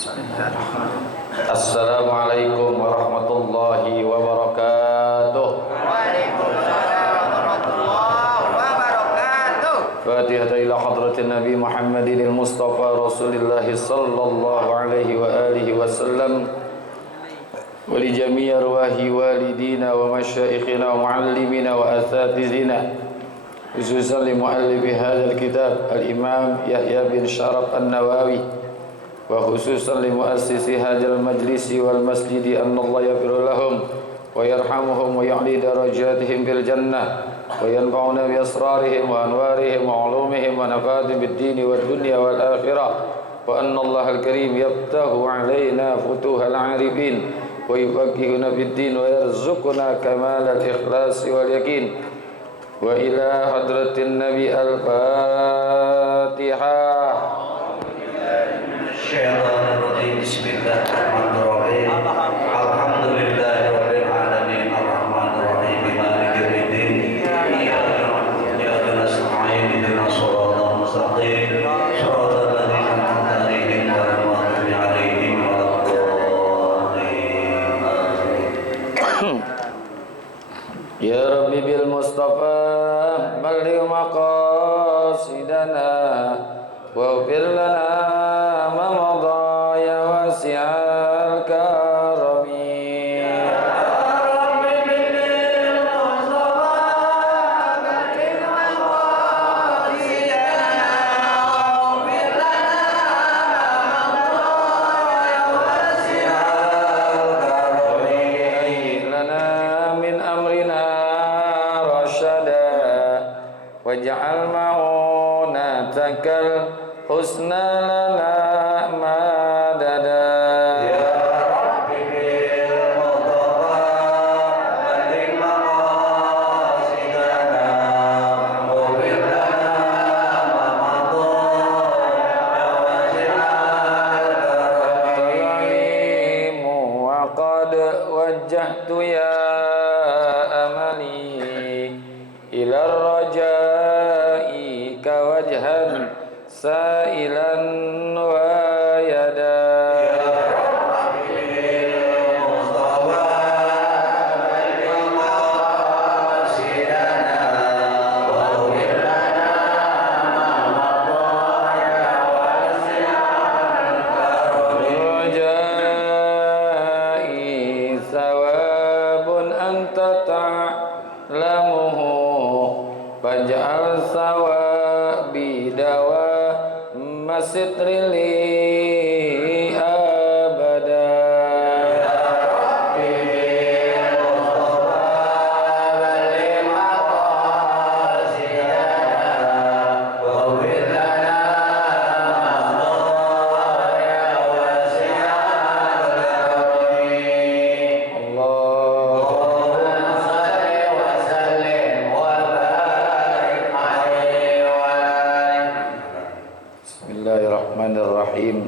Assalamualaikum warahmatullahi wabarakatuh. Waalaikumsalam warahmatullahi wabarakatuh. Fatihah ila hadratin Nabi Muhammadin al-Mustafa Rasulillah sallallahu alaihi wa alihi wasallam wa li jami'i arwahi walidina wa masyaikhina wa muallimina wa asatizina khususan li muallifi hadzal kitab al-Imam Yahya bin Syaraf An-Nawawi wa khususan li muassisi hadzal majlisi wal masjidi annallaha yaghfir lahum wa yarhamuhum wa ya'li darajatihim fil jannah wa yanfa'una bi asrarihim wa anwarihim wa ulumihim wa nafatihim bid din wad dunya wal akhirah wa annallaha al-karim yaftahu alaina futuhal arifin wa yufaqqihuna fid din wa yarzuquna kamalal ikhlas wal yakin wa ila hadratin nabi al-fatihah. Bismillahirrahmanirrahim. Alhamdulillahirabbil alamin arrahmanirrahim maliki yaumiddin iyyaka nasta'in ihdinas siratal mustaqim siratal ladzina an'amta 'alaihim ghairil maghdubi 'alaihim waladdallin. Ya Rabbi bil Mustafa balligh maqasidana waghfir lana ma madha ya wasi'al karami. Ya Rabbi bil Mustafa balligh maqasidana waghfir lana ma madha ya wasi'al karami. Lana min amrina rashada waj'al ma'unatakal husna lana madada. Ya Rabbi bil Mustafa balligh maqasidana waghfir lana ma madha ya wasi'al karami. Wa qad wajjahtu ya amali ila rajai ka wajhan sa'ilan wa yada. Ya Rabbi bil Mustafa balligh maqasidana waghfir lana ma madha ya wasi'al karami. Rajai sawabun anta ta'lamuhu faj'al sawabi dawa masitri li abada. Ya Rabbi bil Mustafa balligh maqasidana waghfir lana ma madha ya wasi'al karami. Allahumma salli wa sallim wa barik alaihi wa Bismillahirrahmanirrahim.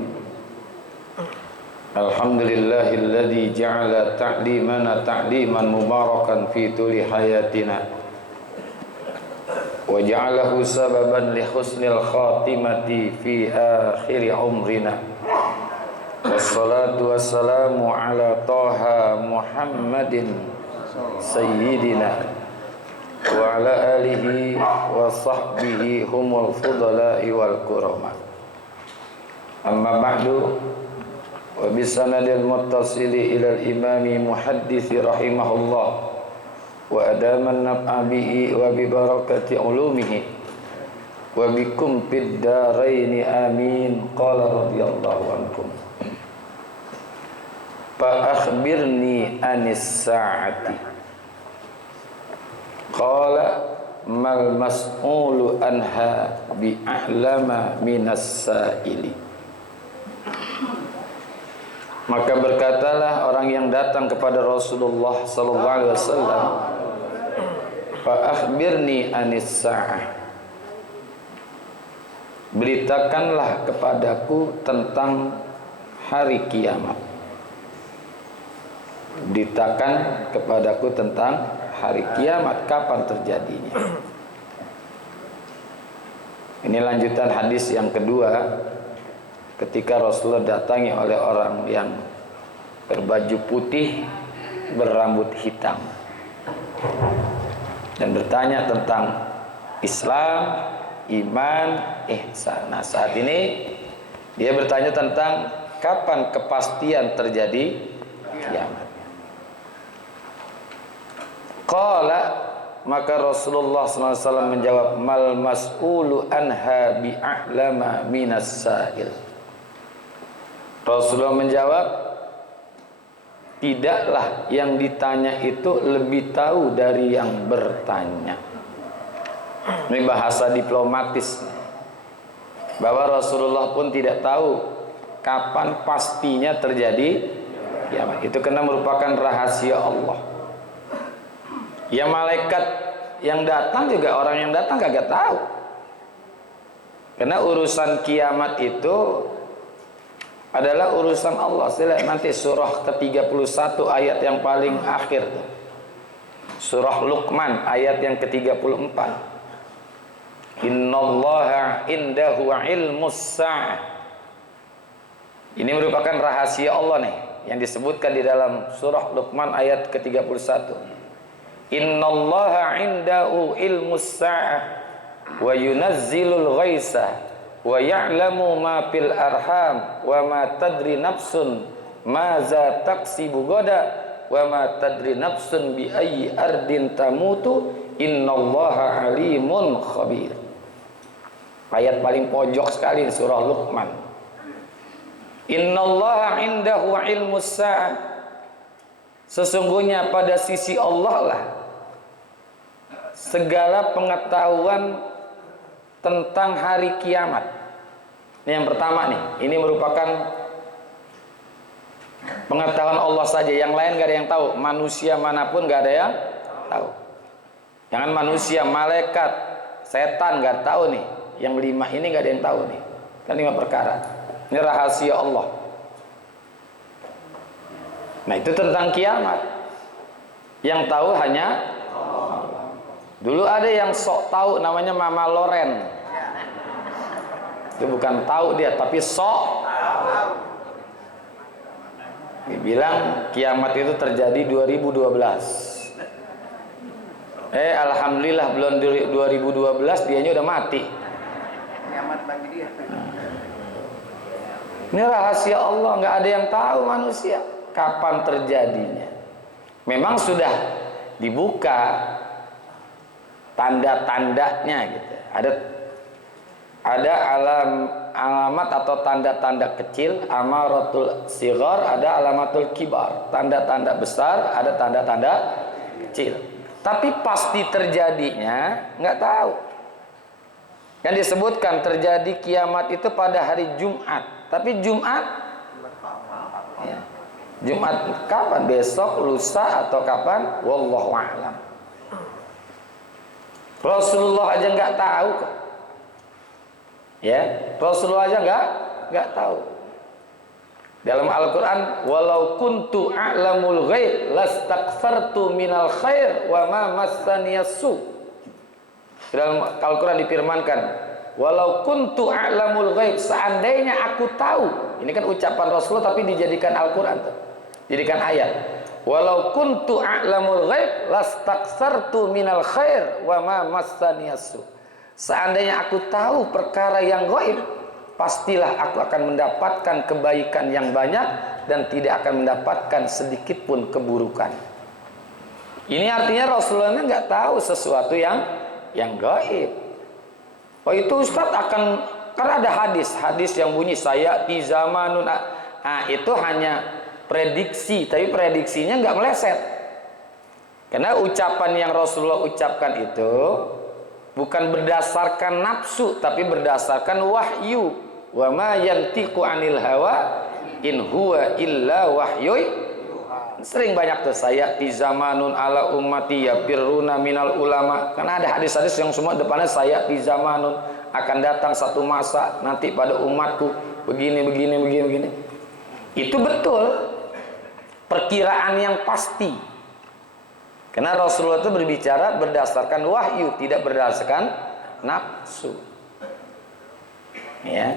Alhamdulillahilladzi ja'ala ta'limana ta'liman mubarakan fi tuli hayatina wa ja'alahu sababan li husnil khatimati fi akhir umrina. Wassalatu wassalamu ala Taha Muhammadin sayyidina wa ala alihi wa sahbihi humul fudala'i wal kurama. Amma ba'du wa bisanadil muttasili ilal imami muhaddisi rahimahullah wa adaman naf'a bihi wa bi barakati ulumihi wa bikum fid daraini amin. Qala radhiyallahu ankum fa akhbirni anis sa'ati. Qala mal mas'ulu anha bi a'lama minas sa'ili. Maka berkatalah orang yang datang kepada Rasulullah sallallahu alaihi wasallam, fa akhbirni anis sa'ah. Beritakanlah kepadaku tentang hari kiamat. Beritakan kepadaku tentang hari kiamat, kapan terjadinya. Ini lanjutan hadis yang kedua ketika Rasulullah datangi oleh orang yang berbaju putih, berambut hitam, dan bertanya tentang Islam, iman, ihsan. Nah, saat ini dia bertanya tentang kapan kepastian terjadi kiamat. Qala, maka Rasulullah SAW menjawab, mal mas'ulu anha bi'a'lama minas sa'il. Rasulullah menjawab, tidaklah yang ditanya itu lebih tahu dari yang bertanya. Ini bahasa diplomatis, bahwa Rasulullah pun tidak tahu kapan pastinya terjadi kiamat. Itu karena merupakan rahasia Allah. Ya, malaikat yang datang juga, orang yang datang kagak tahu. Karena urusan kiamat itu adalah urusan Allah. Sila nanti surah ke-31 ayat yang paling akhir, surah Luqman ayat yang ke-34. Innallaha indahu ilmus sa'ah. Ini merupakan rahasia Allah nih, yang disebutkan di dalam surah Luqman ayat ke-31. Innallaha indahu ilmus sa'ah wa yunazzilul ghaisa wa ya'lamu ma fil arham wa ma tadri nafsun ma za taksibu gada wa ma tadri nafsun bi ayyi ardin tamutu innallaha alimun khabir. Ayat paling pojok sekali di surah Luqman. Innallaha indahu ilmus sa'ah. Sesungguhnya pada sisi Allah lah segala pengetahuan tentang hari kiamat. Ini yang pertama nih. Ini merupakan pengetahuan Allah saja. Yang lain gak ada yang tahu. Manusia manapun gak ada yang tahu. Jangan manusia, malaikat, setan gak tahu nih. Yang 5 ini gak ada yang tahu nih. Kan 5 perkara. Ini rahasia Allah. Nah, itu tentang kiamat. Yang tahu hanya Allah. Dulu ada yang sok tahu, namanya Mama Loren. Itu bukan tahu dia, tapi sok. Dia bilang kiamat itu terjadi 2012. Alhamdulillah belum 2012 dianya udah mati. Kiamat bagi dia. Ini rahasia Allah, nggak ada yang tahu manusia kapan terjadinya. Memang sudah dibuka tanda-tandanya gitu. Ada alamat atau tanda-tanda kecil, amaratul sighar, ada alamatul kibar. Tanda-tanda besar, ada tanda-tanda kecil. Tapi pasti terjadinya nggak tahu. Yang disebutkan terjadi kiamat itu pada hari Jumat. Tapi Jumat ya, Jumat kapan? Besok, lusa, atau kapan? Wallahu a'lam. Rasulullah aja nggak tahu kok. Ya, Rasulullah aja nggak tahu. Dalam Al-Quran, walau kuntu a'lamul ghaib lastaghfartu minal khair wa ma massaniyas su. Dalam Al-Quran difirmankan, walau kuntu a'lamul ghaib, seandainya aku tahu. Ini kan ucapan Rasulullah tapi dijadikan Al-Quran, dijadikan ayat. Walau kuntu a'lamul ghaib lastaghfartu minal khair wa ma massaniyas su. Seandainya aku tahu perkara yang gaib, pastilah aku akan mendapatkan kebaikan yang banyak dan tidak akan mendapatkan sedikit pun keburukan. Ini artinya Rasulullah nggak tahu sesuatu yang gaib. Oh, itu Ustadz akan, karena ada hadis yang bunyi saya di zamanun. Nah, itu hanya prediksi, tapi prediksinya nggak meleset. Karena ucapan yang Rasulullah ucapkan itu bukan berdasarkan nafsu, tapi berdasarkan wahyu. Wa ma yantiqu anil hawa in huwa illa wahyuy. Sering banyak tuh, saya di zamanun ala ummati yafirruna minal ulama. Karena ada hadis-hadis yang semua depannya saya di zamanun, akan datang satu masa nanti pada umatku begini. Itu betul perkiraan yang pasti. Karena Rasulullah itu berbicara berdasarkan wahyu, tidak berdasarkan nafsu. Ya.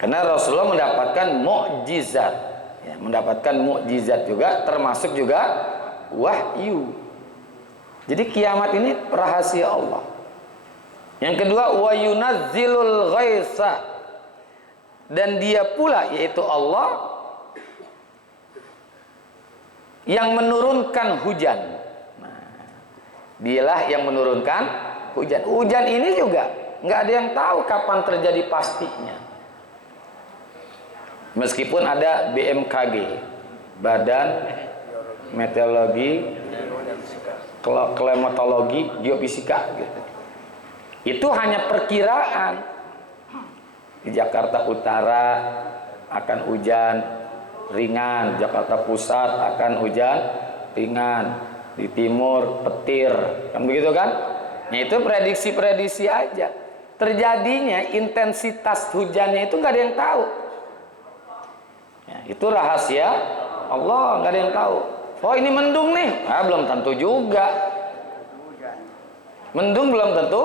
Karena Rasulullah mendapatkan mukjizat, ya, mendapatkan mukjizat juga, termasuk juga wahyu. Jadi kiamat ini rahasia Allah. Yang kedua, wa yunazzilul ghaitsa, dan dia pula yaitu Allah yang menurunkan hujan. Nah, dialah yang menurunkan hujan. Hujan ini juga nggak ada yang tahu kapan terjadi pastinya. Meskipun ada BMKG, Badan Meteorologi, Klimatologi, Geofisika gitu. Itu hanya perkiraan. Di Jakarta Utara akan hujan ringan, Jakarta Pusat akan hujan ringan, di timur petir, kan begitu kan? Nah, itu prediksi-prediksi aja. Terjadinya intensitas hujannya itu nggak ada yang tahu. Ya, itu rahasia Allah, nggak ada yang tahu. Oh, ini mendung nih, belum tentu juga. Mendung belum tentu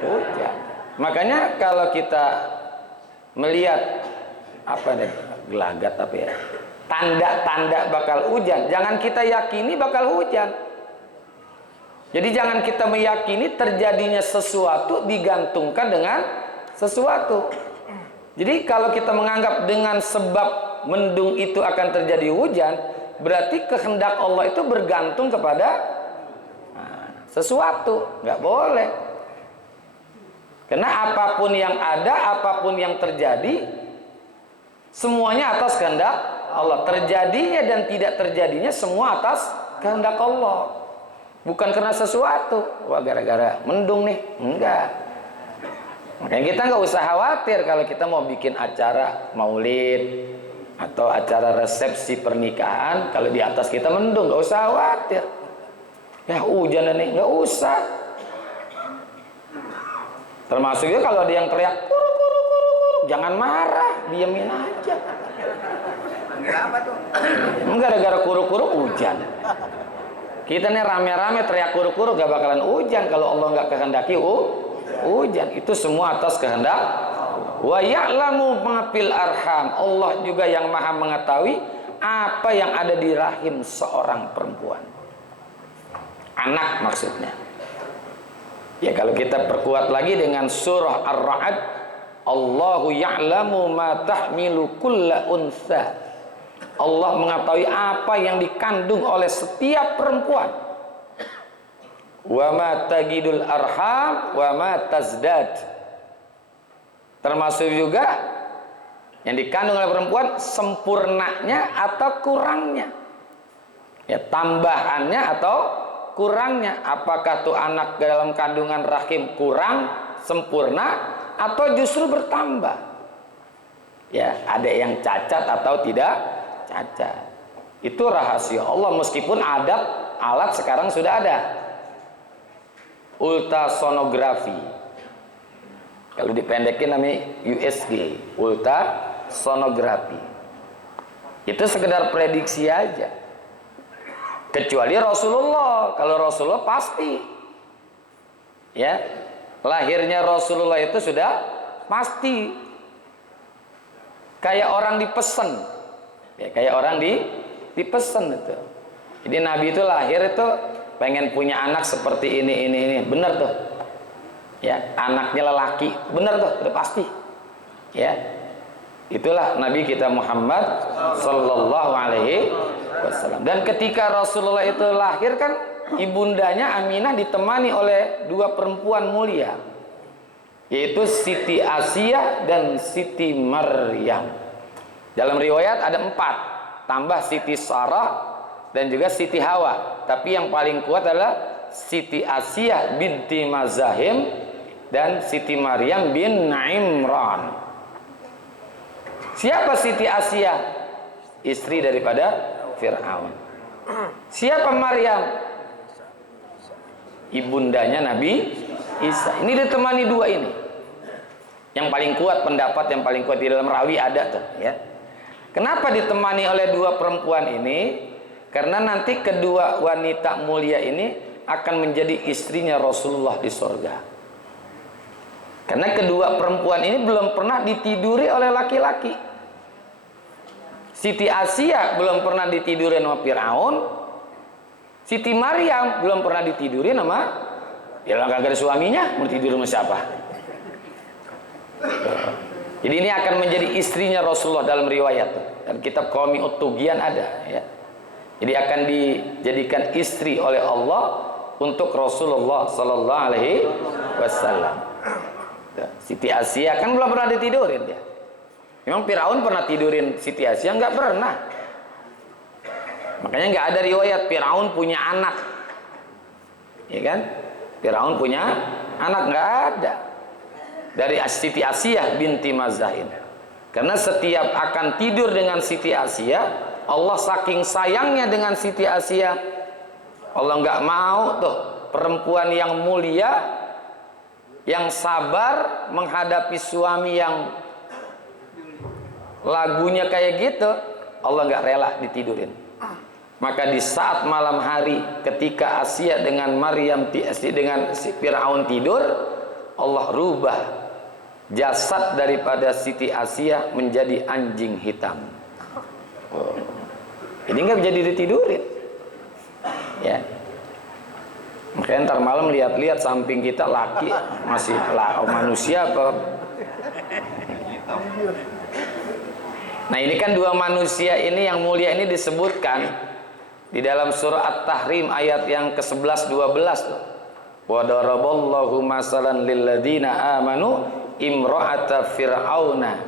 hujan. Makanya kalau kita melihat gelagat tanda-tanda bakal hujan, jangan kita yakini bakal hujan. Jadi jangan kita meyakini terjadinya sesuatu digantungkan dengan sesuatu. Jadi kalau kita menganggap dengan sebab mendung itu akan terjadi hujan, berarti kehendak Allah itu bergantung kepada sesuatu. Nggak boleh. Karena apapun yang ada, apapun yang terjadi, semuanya atas kehendak Allah. Terjadinya dan tidak terjadinya semua atas kehendak Allah. Bukan karena sesuatu. Wah, gara-gara mendung nih. Enggak. Makanya kita nggak usah khawatir kalau kita mau bikin acara maulid atau acara resepsi pernikahan, kalau di atas kita mendung, nggak usah khawatir. Ya hujan nih, nggak usah. Termasuk juga kalau ada yang teriak kuru, jangan marah, diamin aja. Kenapa tuh? Gara-gara kuru-kuru hujan. Kita nih rame-rame teriak kuru-kuru, gak bakalan hujan kalau Allah nggak kehendaki hujan. Itu semua atas kehendak. Wa ya'lamu ma fil arham. Allah juga yang maha mengetahui apa yang ada di rahim seorang perempuan. Anak maksudnya. Ya, kalau kita perkuat lagi dengan surah Ar-Ra'd, Allahu ya'lamu ma tahmilu kulla unsa. Allah mengetahui apa yang dikandung oleh setiap perempuan. Wa ma tagidul arham wa ma tazdad. Termasuk juga yang dikandung oleh perempuan sempurnanya atau kurangnya. Ya, tambahannya atau kurangnya. Apakah tuh anak dalam kandungan rahim kurang, sempurna, atau justru bertambah? Ya, ada yang cacat atau tidak cacat. Itu rahasia Allah, meskipun alat sekarang sudah ada. Ultrasonografi. Kalau dipendekin namanya USG, ultrasonografi. Itu sekedar prediksi aja. Kecuali Rasulullah. Kalau Rasulullah pasti. Ya. Lahirnya Rasulullah itu sudah pasti. Kayak orang dipesan. Ya, kayak orang dipesan itu. Jadi Nabi itu lahir itu pengen punya anak seperti ini. Benar tuh. Ya, anaknya lelaki. Benar tuh, udah pasti. Ya. Itulah Nabi kita Muhammad sallallahu alaihi wasallam. Dan ketika Rasulullah itu lahir kan ibundanya Aminah ditemani oleh dua perempuan mulia, yaitu Siti Asiyah dan Siti Maryam. Dalam riwayat ada 4, tambah Siti Sarah dan juga Siti Hawa. Tapi yang paling kuat adalah Siti Asiyah binti Mazahim dan Siti Maryam bin Imran. Siapa Siti Asiyah? Istri daripada Fir'aun. Siapa Maryam? Ibundanya Nabi Isa. Ini ditemani dua ini. Yang paling kuat, pendapat yang paling kuat di dalam rawi ada tuh, ya. Kenapa ditemani oleh dua perempuan ini? Karena nanti kedua wanita mulia ini akan menjadi istrinya Rasulullah di surga. Karena kedua perempuan ini belum pernah ditiduri oleh laki-laki. Siti Asia belum pernah ditidurin sama Fir'aun. Siti Maryam belum pernah ditidurin sama, ya kagak ada suaminya, mau tidur sama siapa? Jadi ini akan menjadi istrinya Rasulullah dalam riwayat. Dan kitab Qawmi Ut-Tughyan ada, ya. Jadi akan dijadikan istri oleh Allah untuk Rasulullah sallallahu alaihi wasallam. Siti Asia kan belum pernah ditidurin dia. Memang Firaun pernah tidurin Siti Asia? Enggak pernah. Makanya enggak ada riwayat Firaun punya anak. Ya kan? Firaun punya anak, enggak ada. Dari Siti Asia binti Mazain. Karena setiap akan tidur dengan Siti Asia, Allah saking sayangnya dengan Siti Asia, Allah enggak mau tuh perempuan yang mulia, yang sabar menghadapi suami yang lagunya kayak gitu, Allah nggak rela ditidurin. Maka di saat malam hari ketika Asia dengan Maryam dengan si Fir'aun tidur, Allah rubah jasad daripada Siti Asia menjadi anjing hitam. Jadi nggak bisa ditidurin. Ya. Makanya ntar malam lihat-lihat samping kita laki masih manusia apa? Nah ini kan dua manusia ini yang mulia ini disebutkan di dalam surah At-Tahrim ayat yang ke-11 12 tuh. Wa daraballahu masalan lil ladzina amanu imra'ata fir'auna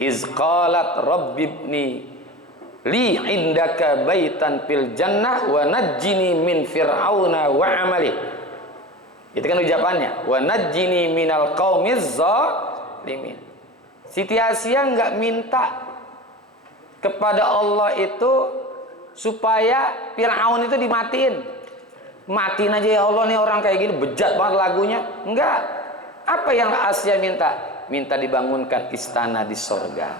iz qalat rabbibni li indaka baitan fil jannah wa najjini min fir'auna wa amali. Itu kan ucapannya, wa najjini minal qaumiz zalimin. Siti Asia enggak minta kepada Allah itu supaya Fir'aun itu dimatiin. Matiin aja ya Allah, nih orang kayak gini bejat banget lagunya. Enggak. Apa yang Asia minta? Minta dibangunkan istana di sorga.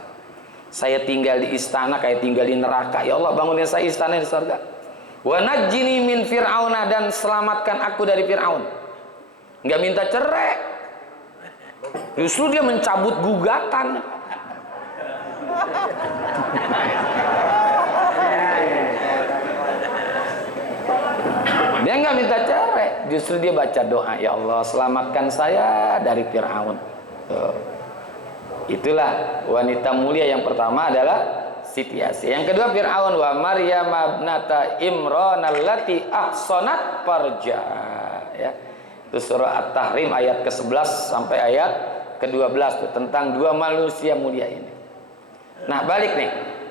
Saya tinggal di istana kayak tinggal di neraka. Ya Allah, bangunin saya istana di sorga. Wa najjini min fir'auna, dan selamatkan aku dari Fir'aun. Enggak minta cerai. Justru dia mencabut gugatan. Dia nggak minta cerai, justru dia baca doa, ya Allah selamatkan saya dari Fir'aun. Itulah wanita mulia yang pertama adalah Siti Asia. Yang kedua Fir'aun, wa Maryam ibnata Imran allati ahsanat farja. Ya. Itu surah At-Tahrim ayat ke-11 sampai ayat ke-12 tentang dua manusia mulia ini. Nah balik nih,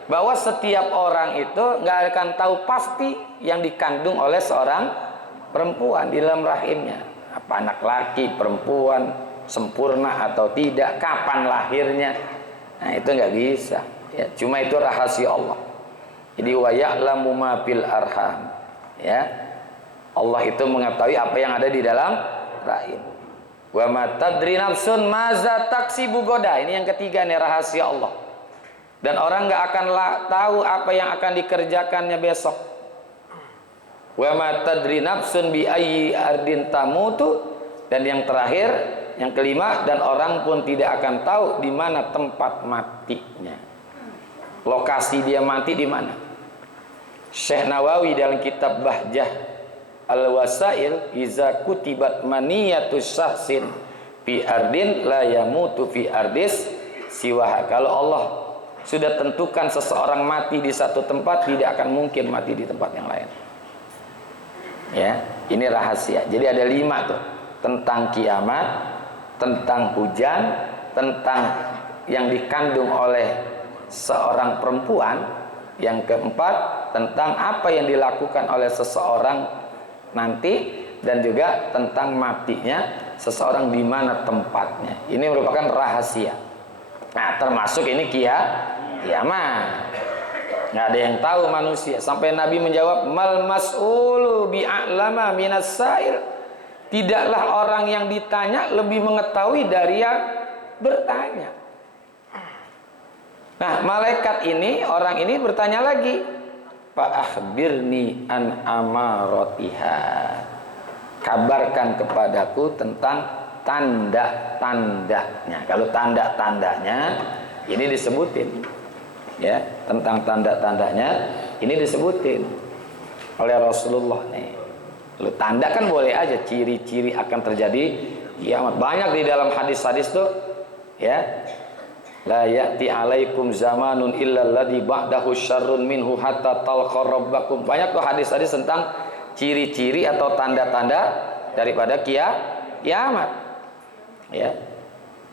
bahwa setiap orang itu nggak akan tahu pasti yang dikandung oleh seorang perempuan di dalam rahimnya. Apa anak laki, perempuan, sempurna atau tidak, kapan lahirnya. Nah itu nggak bisa. Ya, cuma itu rahasia Allah. Jadi wa ya'lamu ma fil arham. Ya, Allah itu mengetahui apa yang ada di dalam rahim. Wa ma tadri nafsun maza taksibu goda. Ini yang ketiga nih, rahasia Allah. Dan orang nggak akan tahu apa yang akan dikerjakannya besok. Wa ma tadri nafsun bi ayyi ardin tamutu. Dan yang terakhir, yang kelima, dan orang pun tidak akan tahu di mana tempat matinya. Lokasi dia mati di mana? Syekh Nawawi dalam kitab Bahjah Al-Wasail, iza kutibat maniyatus syahsin fi ardin la yamutu fi ardis siwaha. Kalau Allah sudah tentukan seseorang mati di satu tempat, tidak akan mungkin mati di tempat yang lain. Ya, ini rahasia. Jadi ada 5 tuh, tentang kiamat, tentang hujan, tentang yang dikandung oleh seorang perempuan. Yang keempat, tentang apa yang dilakukan oleh seseorang nanti, dan juga tentang matinya seseorang di mana tempatnya. Ini merupakan rahasia. Nah, termasuk ini kiamat. Nggak ada yang tahu manusia. Sampai Nabi menjawab, mal mas'ulu bi'a'lama minas sa'il. Tidaklah orang yang ditanya lebih mengetahui dari yang bertanya. Nah, malaikat ini, orang ini bertanya lagi, fa'akhbirni an amaratiha. Kabarkan kepadaku tentang tanda-tandanya. Kalau tanda-tandanya ini disebutin, ya, tentang tanda-tandanya ini disebutin oleh Rasulullah nih. Lu tanda kan boleh aja, ciri-ciri akan terjadi kiamat. Banyak di dalam hadis-hadis tuh, ya. La ya'ti alaikum zamanun illa alladhi ba'dahu syarrun minhu hatta talqa rabbakum. Banyak tuh hadis-hadis tentang ciri-ciri atau tanda-tanda daripada kiamat. Ya.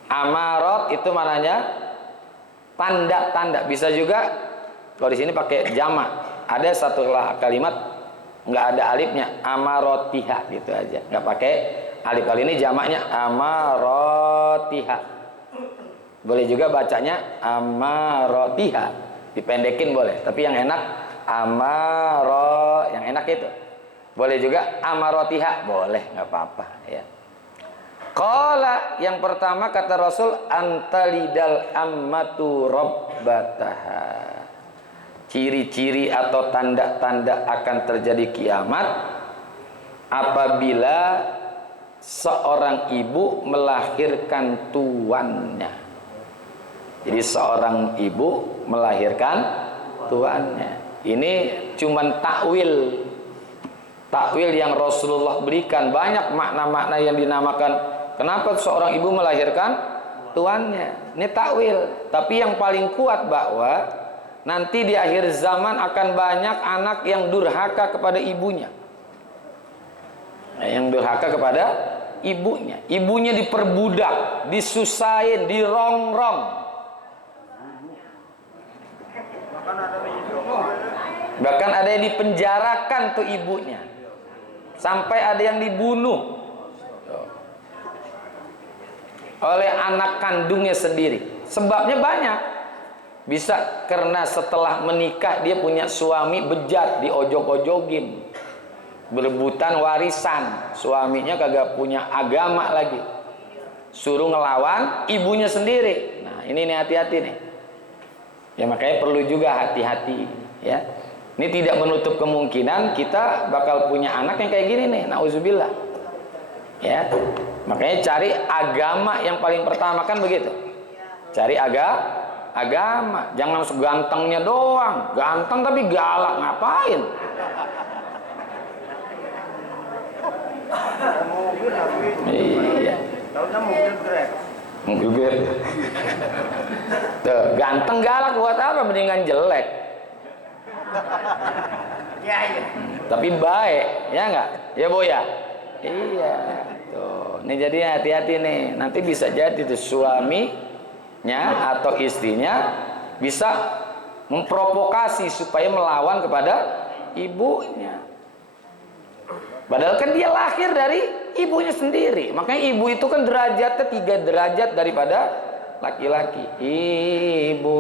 Amarat itu mananya tanda-tanda. Bisa juga kalau di sini pakai jamak. Ada satu kalimat nggak ada alifnya, amarotiha gitu aja. Nggak pakai alif. Kali ini jamaknya amarotiha. Boleh juga bacanya amarotiha, dipendekin boleh, tapi yang enak yang enak itu. Boleh juga amarotiha, boleh, nggak apa-apa, ya. Qala, yang pertama kata Rasul, antalidal ammatu rabbataha. Ciri-ciri atau tanda-tanda akan terjadi kiamat apabila seorang ibu melahirkan tuannya. Jadi seorang ibu melahirkan tuannya. Ini cuman takwil yang Rasulullah berikan. Banyak makna-makna yang dinamakan kenapa seorang ibu melahirkan tuannya. Ini takwil. Tapi yang paling kuat bahwa nanti di akhir zaman akan banyak anak yang durhaka kepada ibunya. Yang durhaka kepada ibunya. Ibunya diperbudak, disusahin, dirongrong. Bahkan ada yang dipenjarakan tuh ibunya. Sampai ada yang dibunuh oleh anak kandungnya sendiri. Sebabnya banyak. Bisa karena setelah menikah dia punya suami bejat, diojok-ojogin, berebutan warisan. Suaminya kagak punya agama lagi, suruh ngelawan ibunya sendiri. Nah ini nih, hati-hati nih. Ya makanya perlu juga hati-hati, ya. Ini tidak menutup kemungkinan kita bakal punya anak yang kayak gini nih, nauzubillah. Ya. Makanya cari agama yang paling pertama kan begitu. Cari agama, jangan segantengnya doang. Ganteng tapi galak, ngapain? Iya. Mobil Grab. Tuh, ganteng galak buat apa? Mendingan jelek. Ya, iya. Tapi baik, ya enggak? Ya Bu ya? Iya. Tuh, nih jadi hati-hati nih. Nanti bisa jadi tuh suaminya atau istrinya bisa memprovokasi supaya melawan kepada ibunya. Padahal kan dia lahir dari ibunya sendiri. Makanya ibu itu kan derajatnya 3 derajat daripada laki-laki. Ibu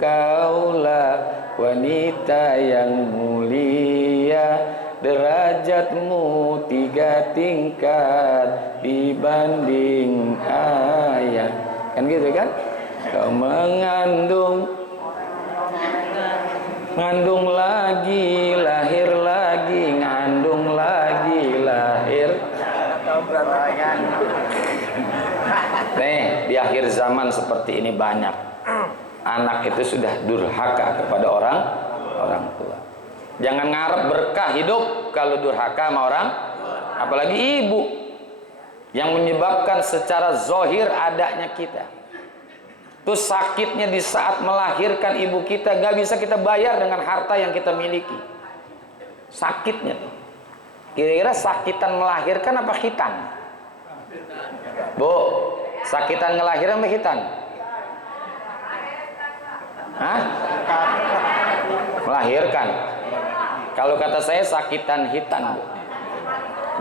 kaulah wanita yang mulia, derajatmu 3 tingkat dibanding ayah. Kan gitu kan? Kau mengandung lagi, lahir lagi, ngandung lagi, lahir. Nih, di akhir zaman seperti ini banyak anak itu sudah durhaka kepada orang tua. Jangan ngarep berkah hidup kalau durhaka sama orang, apalagi ibu yang menyebabkan secara zohir adanya kita. Terus sakitnya di saat melahirkan ibu kita gak bisa kita bayar dengan harta yang kita miliki. Sakitnya tuh. Kira-kira sakitan melahirkan apa khitan? Bu, sakitan ngelahiran apa khitan? Hah? Melahirkan. Kalau kata saya sakitan hitan, Bu.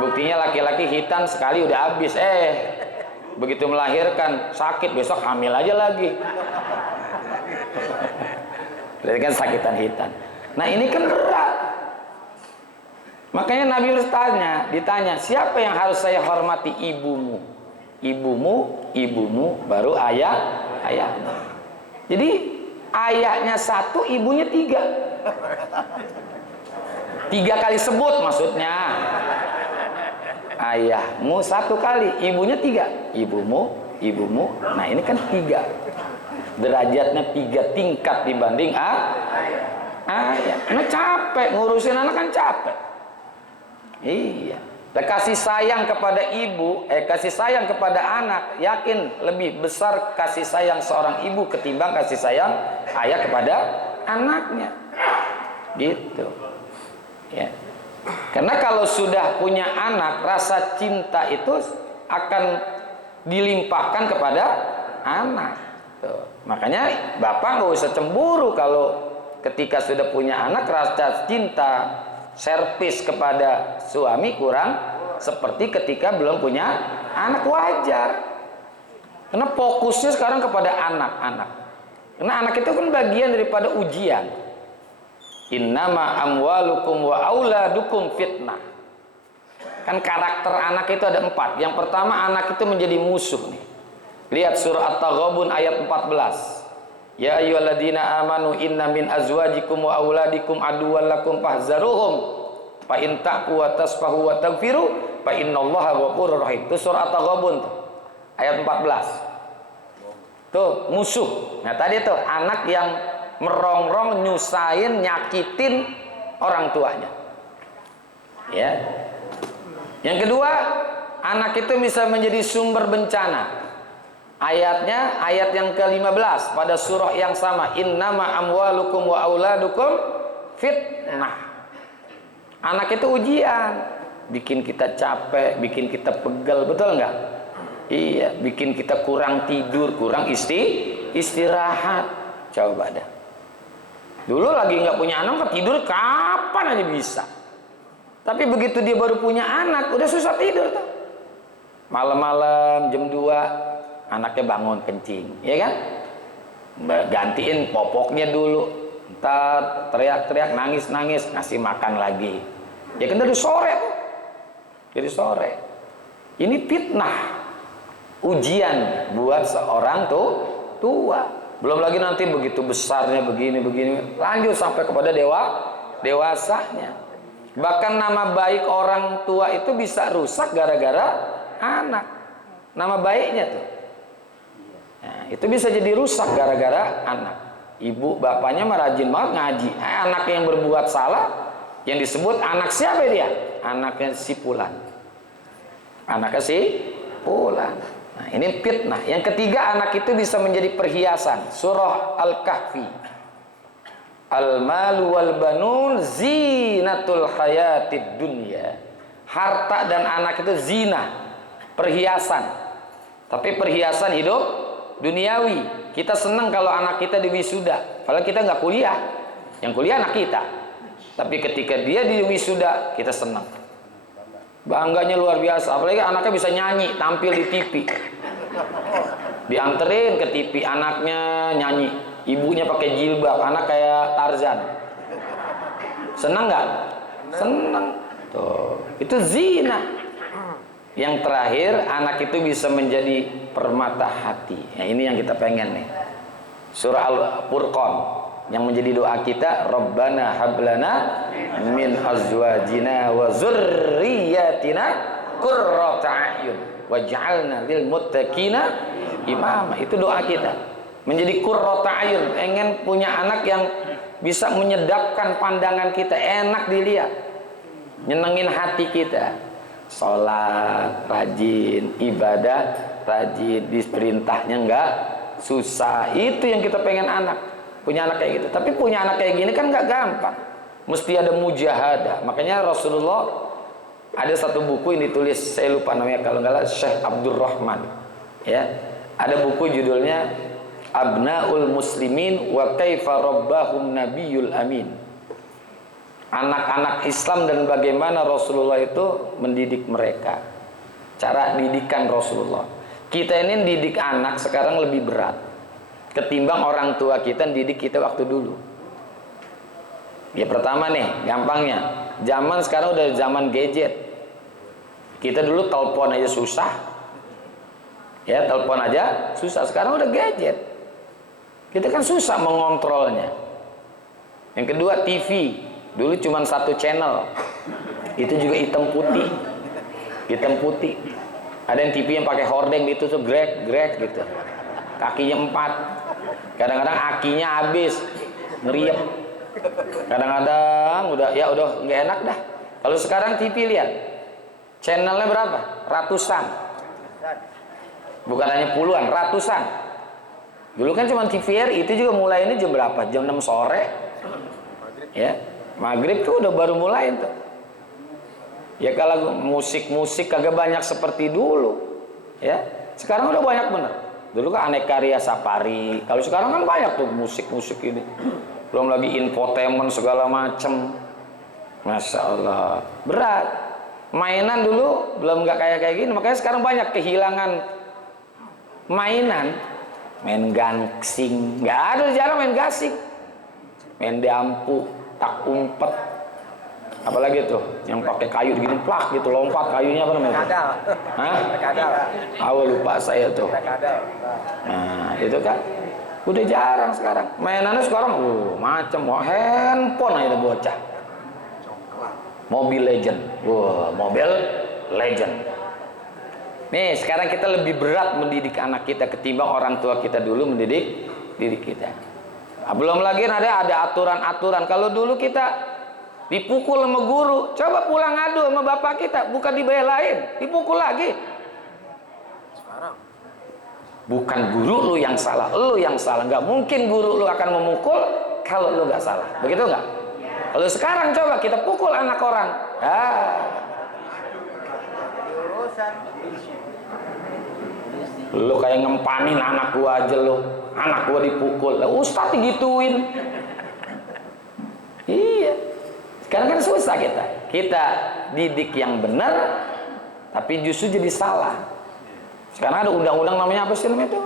Buktinya laki-laki hitan sekali udah habis. Begitu melahirkan sakit, besok hamil aja lagi. Berarti kan sakitan hitan. Nah ini kan berat. Makanya Nabi ditanya, siapa yang harus saya hormati? Ibumu. Ibumu, baru ayahmu. Jadi ayahnya 1, ibunya 3. 3 kali sebut maksudnya. ayahmu 1 kali, ibunya 3, ibumu. Nah ini kan 3 derajatnya, 3 tingkat dibanding ayah. Nah capek ngurusin anak kan capek. Iya. Kasih sayang kepada ibu, kasih sayang kepada anak, yakin lebih besar kasih sayang seorang ibu ketimbang kasih sayang ayah kepada anaknya. Gitu. Ya. Karena kalau sudah punya anak, rasa cinta itu akan dilimpahkan kepada anak. Tuh. Makanya bapak nggak usah cemburu kalau ketika sudah punya anak, rasa cinta servis kepada suami kurang seperti ketika belum punya anak, wajar. Karena fokusnya sekarang kepada anak-anak. Karena anak itu kan bagian daripada ujian. Innama amwalukum wa auladukum fitnah. Kan karakter anak itu ada 4. Yang pertama, anak itu menjadi musuh nih. Lihat surah At-Taghabun ayat 14. Ya ayyuhalladzina amanu inna min azwajikum wa auladikum aduwwan lakum fahzaruhum fa in taqu wa tasfahu wa taghfiru fa innallaha ghafurur rahim. Itu surah At-Taghabun tuh. Ayat 14. Tuh, musuh. Nah, tadi tuh anak yang merongrong, nyusahin, nyakitin orang tuanya. Ya. Yang kedua, anak itu bisa menjadi sumber bencana. Ayatnya ayat yang ke-15 pada surah yang sama, innama amwalukum wa auladukum fitnah. Anak itu ujian, bikin kita capek, bikin kita pegel, betul nggak? Iya, bikin kita kurang tidur, kurang istirahat. Coba dah. Dulu lagi nggak punya anak, tidur kapan aja bisa. Tapi begitu dia baru punya anak, udah susah tidur tuh. Malam-malam jam 2 anaknya bangun kencing, ya kan? Gantiin popoknya dulu. Entar teriak-teriak, nangis-nangis, ngasih makan lagi. Ya kan dari sore tuh. Dari sore. Ini fitnah. Ujian buat seorang tua. Belum lagi nanti begitu besarnya begini, lanjut sampai kepada dewasanya. Bahkan nama baik orang tua itu bisa rusak gara-gara anak. Nama baiknya tuh. Nah, itu bisa jadi rusak gara-gara anak. Ibu bapaknya rajin banget ngaji. Anak yang berbuat salah, yang disebut anak siapa dia? Anaknya si Fulan. Anaknya si Fulan. Nah, ini fitnah. Yang ketiga, anak itu bisa menjadi perhiasan. Surah Al-Kahfi. Al-malu wal banun zinatul hayatid dunya. Harta dan anak itu zina, perhiasan. Tapi perhiasan hidup duniawi. Kita senang kalau anak kita diwisuda. Kalau kita nggak kuliah, yang kuliah anak kita. Tapi ketika dia diwisuda, kita senang. Bangganya luar biasa. Apalagi anaknya bisa nyanyi, tampil di TV. Dianterin ke TV, anaknya nyanyi, ibunya pakai jilbab, anak kayak Tarzan. Senang nggak? Senang. Tuh, itu zina. Yang terakhir, anak itu bisa menjadi permata hati. Ya, ini yang kita pengen nih. Surah Al-Furqan yang menjadi doa kita, Rabbana hablana min azwajina wa zurriyyatina qurrata a'yun waj'alna lil muttaqina imama. Itu doa kita. Menjadi qurrata a'yun, pengen punya anak yang bisa menyedapkan pandangan kita, enak dilihat, nyenengin hati kita. Sholat rajin, ibadah rajin, diperintahnya enggak susah. Itu yang kita pengen anak, punya anak kayak gitu. Tapi punya anak kayak gini kan enggak gampang, mesti ada mujahadah. Makanya Rasulullah ada satu buku yang ditulis, saya lupa namanya, kalau enggak Syekh Abdurrahman, ya, ada buku judulnya Abnaul Muslimin wa Kaifa Rabbahum Nabiyul Amin. Anak-anak Islam dan bagaimana Rasulullah itu mendidik mereka. Cara didikan Rasulullah. Kita ini didik anak sekarang lebih berat ketimbang orang tua kita didik kita waktu dulu. Ya pertama nih, gampangnya, zaman sekarang udah zaman gadget. Kita dulu telepon aja susah. Ya, telepon aja susah. Sekarang udah gadget. Kita kan susah mengontrolnya. Yang kedua, TV. Dulu cuma 1 channel, itu juga hitam putih. hitam putih. Ada yang TV yang pakai hordeng gitu tuh, grek gitu. Kakinya 4. Kadang-kadang akinya habis, ngeriep. Kadang-kadang udah nggak enak dah. Kalau sekarang TV lihat, channelnya berapa? Ratusan. Bukan hanya puluhan, ratusan. Dulu kan cuma TVRI, itu juga mulai ini jam berapa? Jam 6 sore. Ya, maghrib tuh udah baru mulai tuh. Ya kalau musik kagak banyak seperti dulu. Ya, sekarang udah banyak bener. Dulu kan Aneka Ria Safari. Kalau sekarang kan banyak tuh musik ini. Belum lagi infotainment segala macem. Masya Allah, berat. Mainan dulu belum nggak kayak gini, makanya sekarang banyak kehilangan mainan. Main gangsing, nggak ada jarang main gasing. Main dampu, tak umpet. Apalagi tuh yang pakai kayu gini plak gitu, lompat kayunya apa namanya? Kadal. Hah? Kadal. Awal lupa saya tuh. Kadal. Nah, itu kan udah jarang sekarang. Mainannya sekarang macam handphone aja bocah. Mobile Legend. Wah, Mobile Legend. Nih, sekarang kita lebih berat mendidik anak kita ketimbang orang tua kita dulu mendidik diri kita. Nah, belum lagi ada aturan-aturan. Kalau dulu kita dipukul sama guru, coba pulang ngadu sama bapak kita, bukan dibelain, dipukul lagi. Sekarang Bukan guru lu yang salah, lu yang salah. Nggak mungkin guru lu akan memukul kalau lu nggak salah. Begitu nggak? Kalau sekarang coba kita pukul anak orang, urusan. lu kayak ngempanin anak gua aja lu. Anak gua dipukul, lah ustadz digituin. Iya. Sekarang kan susah kita didik yang benar, tapi justru jadi salah. Sekarang ada undang-undang namanya apa sih namanya itu?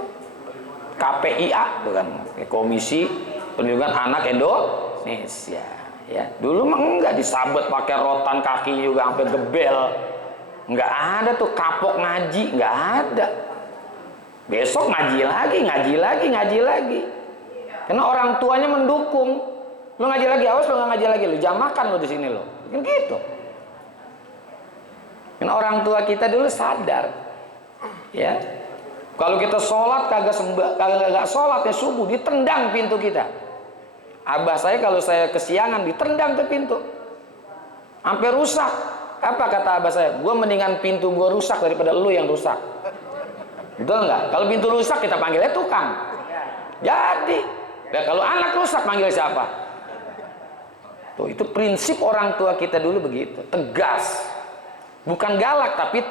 KPIA, itu kan, Komisi Perlindungan Anak Indonesia. Ya, dulu mah enggak disabet pakai rotan kaki juga sampai gebel. Enggak ada tuh kapok ngaji, enggak ada. Besok ngaji lagi. Karena orang tuanya mendukung. Lu ngaji lagi, awas lu nggak ngaji lagi, lu jam makan lu di sini lo. Kan gitu. Karena orang tua kita dulu sadar. Ya. Kalau kita sholat kagak sholat ya subuh ditendang pintu kita. Abah saya kalau saya kesiangan ditendang ke pintu. Sampai rusak. Apa kata abah saya? Gua mendingan pintu gua rusak daripada lu yang rusak. Betul nggak? Kalau pintu rusak kita panggilnya tukang. Jadi, dan kalau anak rusak panggil siapa? Tuh, itu prinsip orang tua kita dulu begitu, tegas. Bukan galak tapi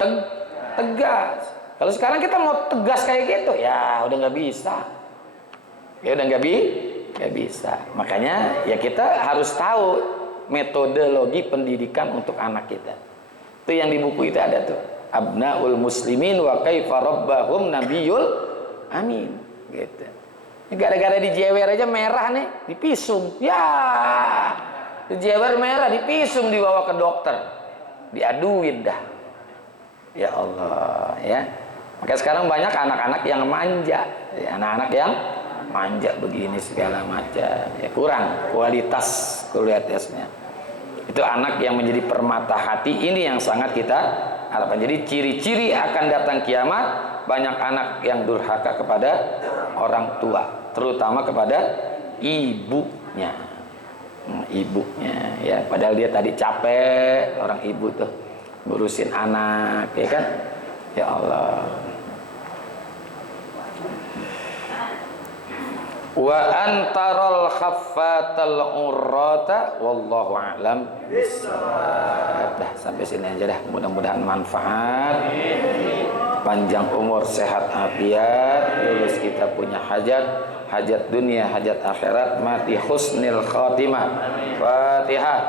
tegas. Kalau sekarang kita mau tegas kayak gitu, ya udah nggak bisa. Ya udah nggak bisa. Makanya ya kita harus tahu metodologi pendidikan untuk anak kita. Itu yang di buku itu ada tuh. Abnaul muslimin wa kaifa rabbahum nabiyul amin gitu. Gara-gara dijewer aja merah nih, dipisum. Ya. Dijewer merah, dipisum, dibawa ke dokter. Diaduin dah. Ya Allah, ya. Maka sekarang banyak anak-anak yang manja, ya, anak-anak yang manja begini segala macam. Ya kurang kualitasnya. Itu anak yang menjadi permata hati, ini yang sangat kita harapkan. Jadi ciri-ciri akan datang kiamat, banyak anak yang durhaka kepada orang tua, terutama kepada ibunya. Ibunya ya, padahal dia tadi capek, orang ibu tuh ngurusin anak, ya kan? Ya Allah. Wa antarul khaffatal urrata wallahu a'lam bissawab. Dah sampai sini aja dah, mudah-mudahan manfaat, panjang umur, sehat afiat, lulus kita punya hajat dunia, hajat akhirat, mati husnil khatimah. Fatihah.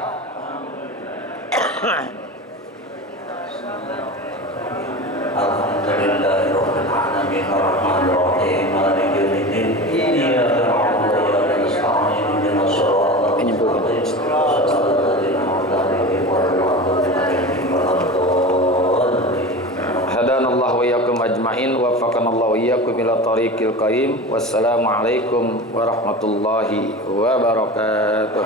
Alhamdulillahirabbil alamin arrahmanir rahim maliki yaumiddin iyyaka na'budu wa iyyaka nasta'in ihdinas siratal mustaqim siratal ladzina an'amta 'alaihim ghairil maghdubi 'alaihim waladdallin. Hadanallahu wa iyyakum ajmain, waffaqanallahu wa iyyakum ila tariqil qayyim. Wassalamu alaikum warahmatullahi wabarakatuh.